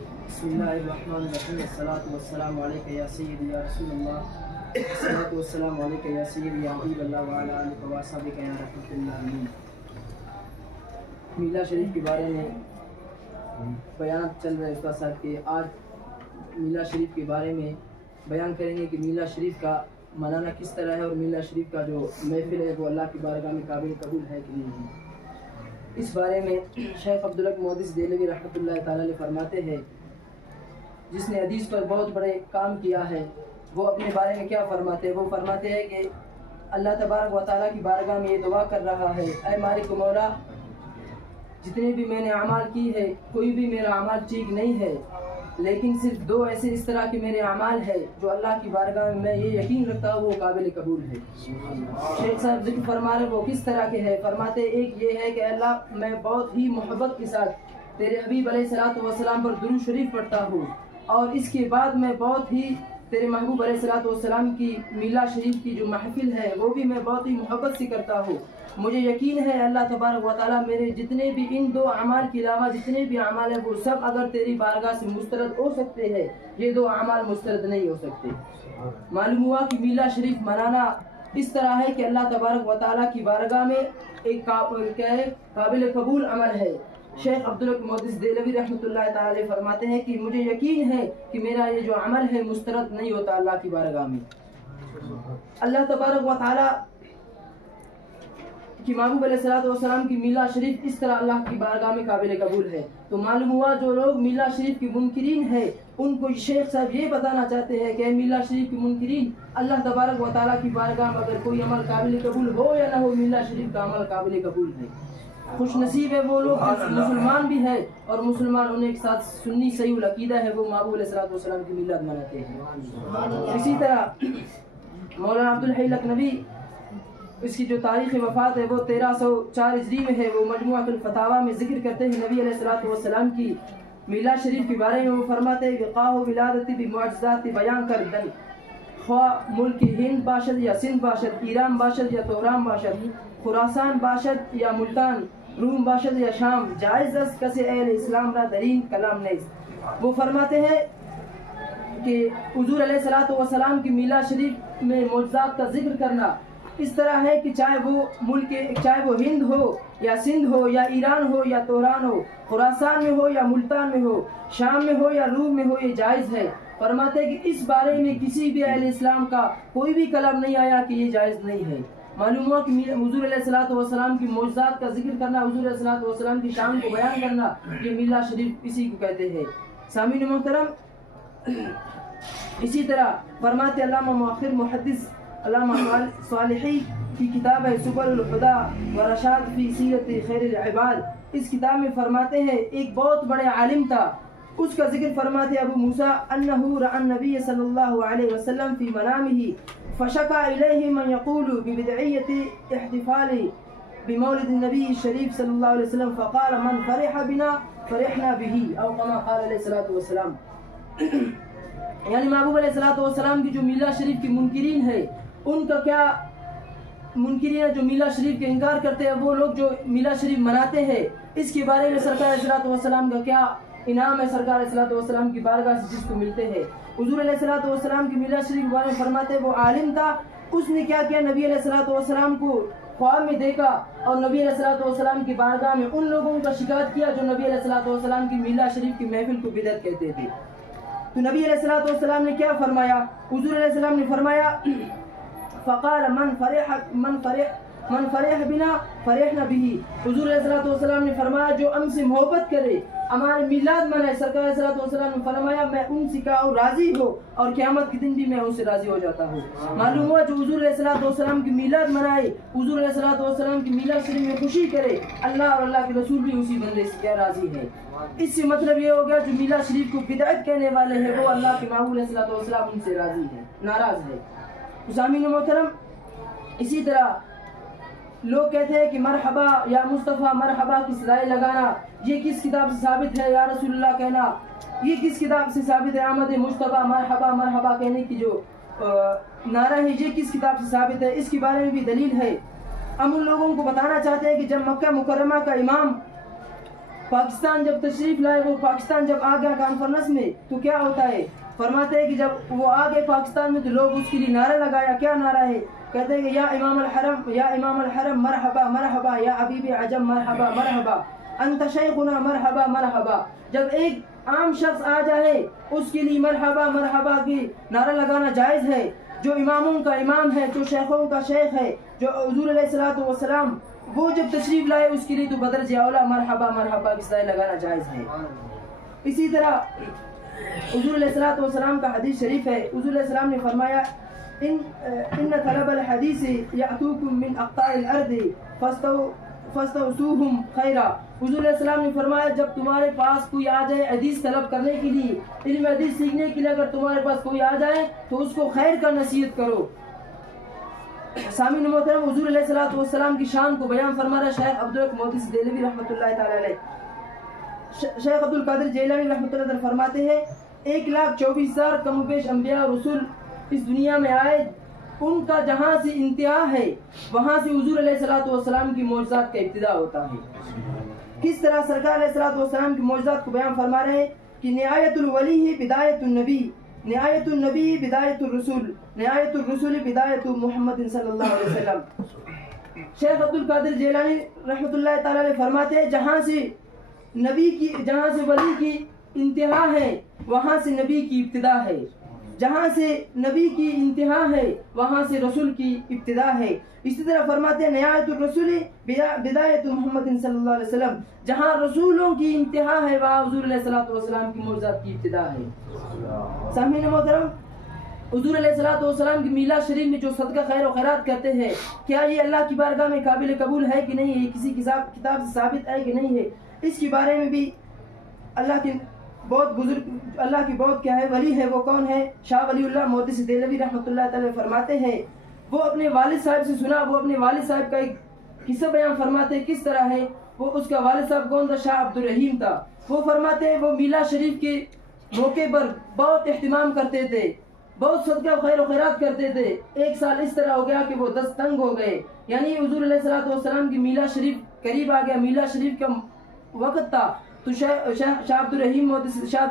بسم اللہ الرحمن الرحیم الصلاۃ والسلام علیک یا سیدی یا رسول اللہ الصلاۃ والسلام علیک یا سیدی یا حبیب اللہ وعلی آلہ و اصحابہ یا رحمۃ اللہ. میلاد شریف کے بارے میں بیانات چل رہے ہیں استاد صاحب کے. آج میلاد شریف کے بارے میں بیان کریں گے کہ میلاد شریف کا منانا کس طرح ہے اور میلاد شریف کا جو محفل ہے وہ اللہ کی بارگاہ میں قابل قبول ہے کہ نہیں ہے. اس بارے میں شیخ عبدالحق محدث دہلوی رحمۃ اللہ تعالی علیہ فرماتے ہیں، جس نے حدیث پر بہت بڑے کام کیا ہے وہ اپنے بارے میں کیا فرماتے ہیں. وہ فرماتے ہیں کہ اللہ تبارک و تعالیٰ کی بارگاہ میں یہ دعا کر رہا ہے، اے مالک مولا، جتنے بھی میں نے اعمال کی ہے کوئی بھی میرا اعمال ٹھیک نہیں ہے، لیکن صرف دو ایسے اس طرح کے میرے اعمال ہے جو اللہ کی بارگاہ میں یہ یقین رکھتا ہوں وہ قابل قبول ہے. شیخ صاحب ذکر فرما رہے وہ کس طرح کے ہے. فرماتے ایک یہ ہے کہ اللہ میں بہت ہی محبت کے ساتھ تیرے حبیب علیہ الصلوۃ والسلام پر درود شریف پڑھتا ہوں، اور اس کے بعد میں بہت ہی تیرے محبوب علیہ الصلوۃ والسلام کی میلاد شریف کی جو محفل ہے وہ بھی میں بہت ہی محبت سے کرتا ہوں. مجھے یقین ہے اللہ تبارک و تعالیٰ میرے جتنے بھی ان دو اعمال کے علاوہ جتنے بھی اعمال ہیں وہ سب اگر تیری بارگاہ سے مسترد ہو سکتے ہیں، یہ دو اعمال مسترد نہیں ہو سکتے. معلوم ہوا کہ میلاد شریف منانا اس طرح ہے کہ اللہ تبارک و تعالیٰ کی بارگاہ میں ایک قابل قبول عمل ہے. شیخ عبدالحق محدث دہلوی رحمۃ اللہ تعالی فرماتے ہیں کہ مجھے یقین ہے کہ میرا یہ جو عمل ہے مسترد نہیں ہوتا اللہ کی بارگاہ میں. اللہ تبارک و تعالی کی محبوب علیہ الصلوۃ والسلام کی میلاد شریف اس طرح اللہ کی بارگاہ میں قابل قبول ہے. تو معلوم ہوا جو لوگ میلاد شریف کے منکرین ہیں ان کو شیخ صاحب یہ بتانا چاہتے ہیں کہ میلاد شریف کے منکرین، اللہ تبارک و تعالیٰ کی بارگاہ میں اگر کوئی عمل قابل قبول ہو یا نہ ہو، میلاد شریف کا عمل قابل قبول ہے. خوش نصیب ہے وہ لوگ مسلمان بھی ہے اور مسلمان انہیں ایک ساتھ سنی صحیح العقیدہ ہے وہ محبوب علیہ الصلوۃ والسلام کی میلاد مناتے ہیں. اسی طرح مولانا عبدالحی لکھنوی، اس کی جو تاریخ وفات ہے وہ 1304 ہجری میں ہے. وہ مجموعۃ الفتاوی میں ذکر کرتے ہیں نبی علیہ الصلوۃ والسلام کی میلاد شریف کے بارے میں. وہ فرماتے ہیں وقاہ ولادتی بمعجزات بیان کردن، خواہ ملک ہند باشد یا سندھ باشد، ایران باشد یا توران باشد، خراسان باشد یا ملتان، روم باشد یا شام، جائز است کسی اہل اسلام را درین کلام نیست. وہ فرماتے ہیں کہ حضور علیہ الصلوۃ والسلام کی میلاد شریف میں معجزات کا ذکر کرنا اس طرح ہے کہ چاہے وہ ہند ہو یا سندھ ہو یا ایران ہو یا توران ہو، خراسان میں ہو یا ملتان میں ہو، شام میں ہو یا روم میں ہو، یہ جائز ہے. فرماتے ہیں کہ اس بارے میں کسی بھی اہل اسلام کا کوئی بھی کلام نہیں آیا کہ یہ جائز نہیں ہے. معلوم ہوا کہ حضور علیہ الصلوۃ والسلام کی معجزات کا ذکر کرنا، حضور علیہ الصلوۃ والسلام کی شان کو بیان کرنا، یہ میلاد شریف اسی کو کہتے ہیں. سامعین محترم، اسی طرح فرماتے علامہ مؤخر محدث علامہ صالحی کی کتاب ہے سبل الہدی ورشاد فی سیرت خیر العباد، اس کتاب میں فرماتے ہیں ایک بہت بڑے عالم تھا، اس کا ذکر فرماتے ابو موسیٰ انہ رأى النبی صلی اللہ علیہ وسلم فی منامہ فشکا الیہ من یقول ببدعیت احتفال بمولد النبی الشریف صلی اللہ علیہ وسلم فقال من فرح بنا فرحنا به او کما قال علیہ الصلوۃ والسلام. یعنی محبوب علیہ الصلوۃ والسلام کی جو میلاد شریف کی منکرین ہے ان کا کیا، منکرین جو میلاد شریف کے انکار کرتے ہیں وہ لوگ جو میلاد شریف مناتے ہیں، اس کے بارے میں سرکار علیہ الصلوۃ والسلام کا کیا انعام ہے سرکار علیہ الصلوۃ والسلام کی بارگاہ سے جس کو ملتے ہیں. حضور علیہ الصلوۃ والسلام کی میلاد شریف کے بارے میں فرماتے ہیں وہ عالم تھا، اس نے کیا کیا، نبی علیہ الصلوۃ والسلام کو خواب میں دیکھا اور نبی علیہ الصلوۃ والسلام کی بارگاہ میں ان لوگوں کا شکایت کیا جو نبی علیہ الصلوۃ والسلام کی میلاد شریف کی محفل کو بدعت کہتے تھے. تو نبی علیہ الصلوۃ والسلام نے کیا فرمایا، حضور علیہ السلام نے فرمایا فقال من فرح بنا فرحنا به. حضور علیہ الصلوۃ والسلام نے فرمایا جو ہم سے محبت کرے، ہمارے میلاد منائے، سرکار علیہ الصلوۃ والسلام نے فرمایا میں ان سے کا راضی ہو اور قیامت کے دن بھی میں ان سے راضی ہو جاتا ہوں. معلوم ہوا جو حضور علیہ الصلوۃ والسلام کی میلاد منائے، حضور علیہ الصلوۃ والسلام کی میلاد شریف میں خوشی کرے، اللہ اور اللہ کے رسول بھی اسی بندے سے کیا راضی ہے. اس سے مطلب یہ ہو گیا جو میلاد شریف کو بدعت کہنے والے ہیں وہ اللہ کے محبوب علیہ الصلوۃ والسلام ان سے راضی ہے، ناراض ہے. سامعین محترم، اسی طرح لوگ کہتے ہیں کہ مرحبا یا مصطفیٰ، مرحبا کی صدائے لگانا یہ کس کتاب سے ثابت ہے، یا رسول اللہ کہنا یہ کس کتاب سے ثابت ہے، آمد مصطفیٰ مرحبا مرحبا کہنے کی جو نعرہ ہے یہ کس کتاب سے ثابت ہے. اس کے بارے میں بھی دلیل ہے. ہم ان لوگوں کو بتانا چاہتے ہیں کہ جب مکہ مکرمہ کا امام پاکستان جب تشریف لائے، وہ پاکستان جب آ گیا کانفرنس میں تو کیا ہوتا ہے؟ فرماتے ہیں کہ جب وہ آ گئے پاکستان میں تو لوگ اس کے لیے نعرہ لگایا. کیا نعرہ ہے؟ کہتے ہیں کہ یا امام الحرم، یا امام الحرم مرحبا مرحبا، یا حبیب عجم مرحبا مرحبا، انت شیخنا مرحبا مرحبا. جب ایک عام شخص آ جائے اس کے لیے مرحبا مرحبا کی نعرہ لگانا جائز ہے. جو اماموں کا امام ہے، جو شیخوں کا شیخ ہے، جو حضور علیہ الصلوۃ والسلام وہ جب تشریف لائے اس کے لیے تو بدرجہ اولا مرحبا مرحبا کی صدائیں لگانا جائز ہے. اسی طرح حضور علیہ الصلوۃ والسلام کا حدیث شریف ہے، حضور علیہ السلام نے فرمایا ان طلب الحدیث یاتوکم من اقطار الارض فاستوصوہم خیرا. حضور علیہ السلام نے فرمایا جب تمہارے پاس کوئی آ جائے حدیث طلب کرنے کے لیے، علم حدیث سیکھنے کے لیے، اگر تمہارے پاس کوئی آ جائے تو اس کو خیر کا نصیحت کرو. سامعین محترم، حضور علیہ الصلوۃ والسلام کی شان کو بیان فرما رہا شیخ عبدالحق محدث دہلوی رحمۃ اللہ تعالی علیہ. شیخ عبد القادر جیلانی رحمۃ اللہ علیہ فرماتے ہیں 1,24,000 کم و بیش انبیاء اور رسول اس دنیا میں آئے، ان کا جہاں سے انتہا ہے وہاں سے حضور علیہ الصلوۃ والسلام کی معجزات کا ابتدا ہوتا ہے. کس طرح سرکار علیہ الصلوۃ والسلام کی معجزات کو بیان فرما رہے ہیں کہ نہایت الولی ہی بدایت النبی، نہایت النبی بدایت الرسول، نہایت الرسول بدایت محمد صلی اللہ علیہ وسلم. شیخ عبد القادر جیلانی رحمۃ اللہ تعالی علیہ فرماتے ہیں جہاں سے ولی کی انتہا ہے وہاں سے نبی کی ابتدا ہے، جہاں سے نبی کی انتہا ہے وہاں سے رسول کی ابتدا ہے. اسی طرح فرماتے ہیں نہایت الرسول بدایت محمد صلی اللہ علیہ وسلم، جہاں رسولوں کی انتہا ہے وہاں حضور علیہ الصلوۃ والسلام کی معجزات کی ابتدا ہے. سامعین محترم، حضور علیہ الصلوۃ والسلام کی میلاد شریف میں جو صدقہ خیر و خیرات کرتے ہیں، کیا یہ اللہ کی بارگاہ میں قابل قبول ہے کہ نہیں ہے؟ کسی کتاب سے ثابت ہے کہ نہیں ہے؟ اس کے بارے میں بھی اللہ کی بہت کیا ہے ولی ہے. وہ کون ہے؟ شاہ ولی اللہ محدث دہلوی رحمۃ اللہ تعالی فرماتے ہیں وہ اپنے والد صاحب سے سنا، وہ اپنے والد صاحب کا ایک قصہ بیان فرماتے ہیں. کس طرح ہے وہ؟ اس کا والد صاحب کون تھا؟ شاہ عبد الرحیم تھا. وہ فرماتے ہیں وہ میلاد شریف کے موقع پر بہت اہتمام کرتے تھے، بہت صدقہ خیر و خیرات کرتے تھے. ایک سال اس طرح ہو گیا کہ وہ دست تنگ ہو گئے، یعنی حضور علیہ الصلوۃ والسلام کی میلاد شریف قریب آ گیا، میلاد شریف کا وقت تھا تو شاہ عبد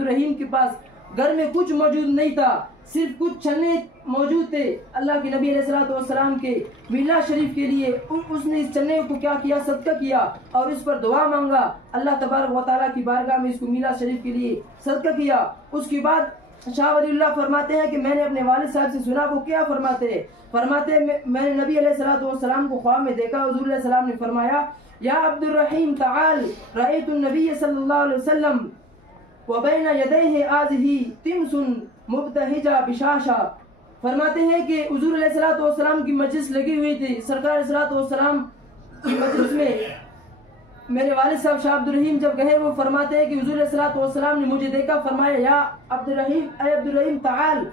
الرحیم کے پاس گھر میں کچھ موجود نہیں تھا، صرف کچھ چنے موجود تھے اللہ کے نبی علیہ الصلوۃ والسلام کے میلاد شریف کے لیے. اس نے اس چنے کو کیا کیا؟ صدقہ کیا اور اس پر دعا مانگا، اللہ تبارک و تعالیٰ کی بارگاہ میں اس کو میلاد شریف کے لیے صدقہ کیا. اس کے بعد شاہ ولی اللہ فرماتے ہیں کہ میں نے اپنے والد صاحب سے سنا. وہ کیا فرماتے ہیں میں نے نبی علیہ الصلوۃ والسلام کو خواب میں دیکھا. حضور علیہ السلام نے فرمایا یا عبد الرحیم تعال رأیت النبی صلی اللہ علیہ وسلم وبین یدیہ آذہ تمس مبتہجہ بشاشہ. فرماتے ہیں کہ حضور علیہ الصلوۃ والسلام کی مجلس لگی ہوئی تھی. سرکار علیہ الصلوۃ والسلام کی مجلس میں میرے والد صاحب شاہ عبد الرحیم جب گئے وہ فرماتے ہیں کہ حضور علیہ الصلوۃ والسلام نے مجھے دیکھا، فرمایا یا عبد الرحیم تعال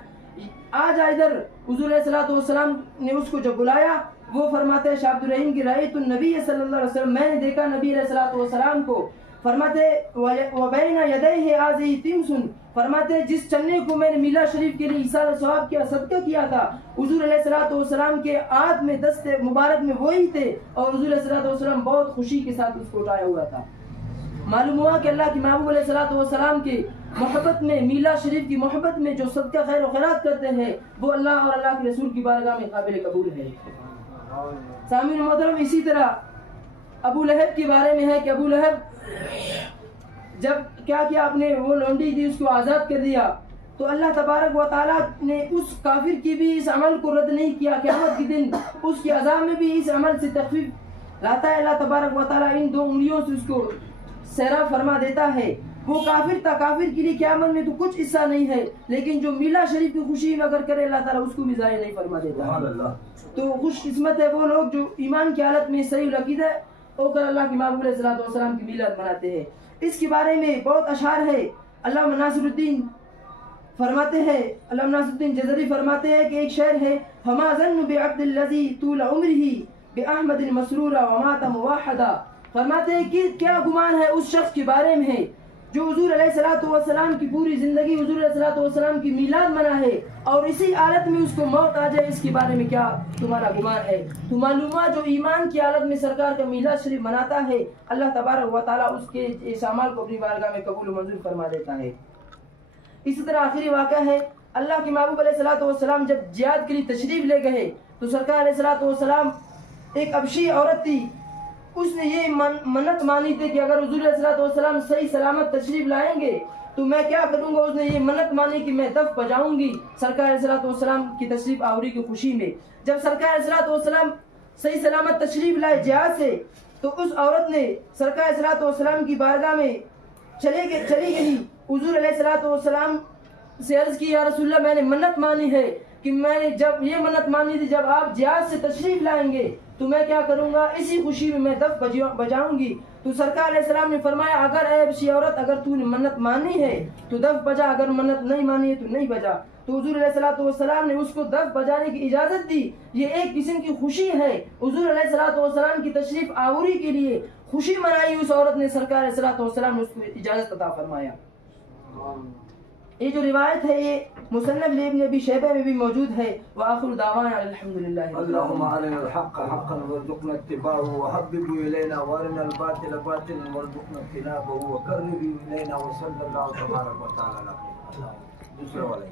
آ جا ادھر. حضور علیہ الصلوۃ والسلام نے اس کو جب بلایا وہ فرماتے ہیں شاہ عبد الرحیم کی رأیت النبی صلی اللہ علیہ وسلم، میں نے دیکھا نبی علیہ الصلوۃ والسلام کو. فرماتے وبین یدیہ آذہ تمس، فرماتے جس چنے کو میں نے میلاد شریف کے لیے ایصال ثواب کیا صدقہ کیا تھا حضور علیہ الصلوۃ والسلام کے ہاتھ میں دست مبارک میں وہی تھے اور حضور علیہ الصلوۃ والسلام بہت خوشی کے ساتھ اس کو اٹھایا ہوا تھا. معلوم ہوا کہ اللہ کے محبوب علیہ الصلوۃ والسلام کی محبت میں، میلاد شریف کی محبت میں جو صدقہ خیر و خیرات کرتے ہیں وہ اللہ اور اللہ کے رسول کی بارگاہ میں قابل قبول ہے. سامعین محترم، اسی طرح ابو لہب کے بارے میں ہے کہ ابو لہب جب کیا کیا اپنے وہ لونڈی تھی اس کو آزاد کر دیا تو اللہ تبارک و تعالیٰ نے اس کافر کی بھی اس عمل کو رد نہیں کیا. قیامت کے دن اس کی عذاب میں بھی اس عمل سے تخفیف لاتا ہے اللہ تبارک و تعالیٰ. ان 2 انگلیوں سے اس کو سیراب فرما دیتا ہے. وہ کافر تھا، کافر کے لیے قیامت میں تو کچھ حصہ نہیں ہے، لیکن جو میلاد شریف کی خوشی اگر کرے اللہ تعالیٰ اس کو بھی ضائع نہیں فرما دیتا. تو خوش قسمت ہے وہ لوگ جو ایمان کی حالت میں صحیح العقیدہ ہو کر اللہ کے محبوب علیہ الصلوۃ والسلام کی میلاد مناتے ہیں. اس کے بارے میں بہت اشعار ہے. علامہ ناصر الدین فرماتے ہیں، علامہ ناصر الدین جزری فرماتے ہیں کہ ایک شعر ہے فما ظن بعبد الذی طول عمرہ باحمد مسرورا ومات موحدا. فرماتے ہیں کہ کیا گمان ہے اس شخص کے بارے میں جو حضور علیہ الصلوۃ والسلام کی پوری زندگی حضور علیہ الصلوۃ والسلام کی میلاد منا ہے اور اسی حالت میں اس کو موت آ جائے، اس کے بارے میں کیا تمہارا گمان ہے؟ تو معلوم ہوا جو ایمان کی حالت میں سرکار کا میلاد شریف مناتا ہے اللہ تبارک و تعالیٰ اس کے اس اعمال کو اپنی بارگاہ میں قبول و منظور فرما دیتا ہے۔ اسی طرح آخری واقعہ ہے، اللہ کے محبوب علیہ الصلوۃ والسلام جب جہاد کے لیے تشریف لے گئے تو سرکار علیہ الصلوۃ والسلام ایک ابشی عورت تھی، اس نے یہ منت مانی تھی کہ اگر حضور علیہ الصلوۃ والسلام صحیح سلامت تشریف لائیں گے تو میں کیا کروں گا، اس نے یہ منت مانی کہ میں دف بجاؤں گی سرکار علیہ الصلوۃ والسلام کی تشریف آوری کی خوشی میں۔ جب سرکار علیہ الصلوۃ والسلام صحیح سلامت تشریف لائے جہاد سے تو اس عورت نے سرکار علیہ الصلوۃ والسلام کی بارگاہ میں چلی گئی، حضور علیہ الصلوۃ والسلام سے عرض کی یا رسول اللہ میں نے منت مانی ہے کہ میں نے جب یہ منت مانی تھی جب آپ جہاد سے تشریف لائیں گے تو میں کیا کروں گا، اسی خوشی میں میں دف بجاؤں گی۔ تو سرکار علیہ السلام نے فرمایا اگر اے ابشی عورت اگر تو نے منت مانی ہے تو دف بجا، اگر منت نہیں مانی ہے تو نہیں بجا۔ تو حضور علیہ الصلوۃ والسلام نے اس کو دف بجانے کی اجازت دی۔ یہ ایک قسم کی خوشی ہے، حضور علیہ الصلوۃ والسلام کی تشریف آوری کے لیے خوشی منائی اس عورت نے، سرکار علیہ الصلوۃ والسلام نے اس کو اجازت عطا فرمایا۔ یہ جو روایت ہے یہ مصنف ابن ابی شیبہ میں بھی موجود ہے۔ وآخر دعوانا الحمدللہ۔ اللهم ارنا الحق حقا وارزقنا اتباعه وحببه الينا وارنا الباطل باطلا وارزقنا اجتنابه وكره الينا وصلى الله تبارك وتعالى على دوسرے والا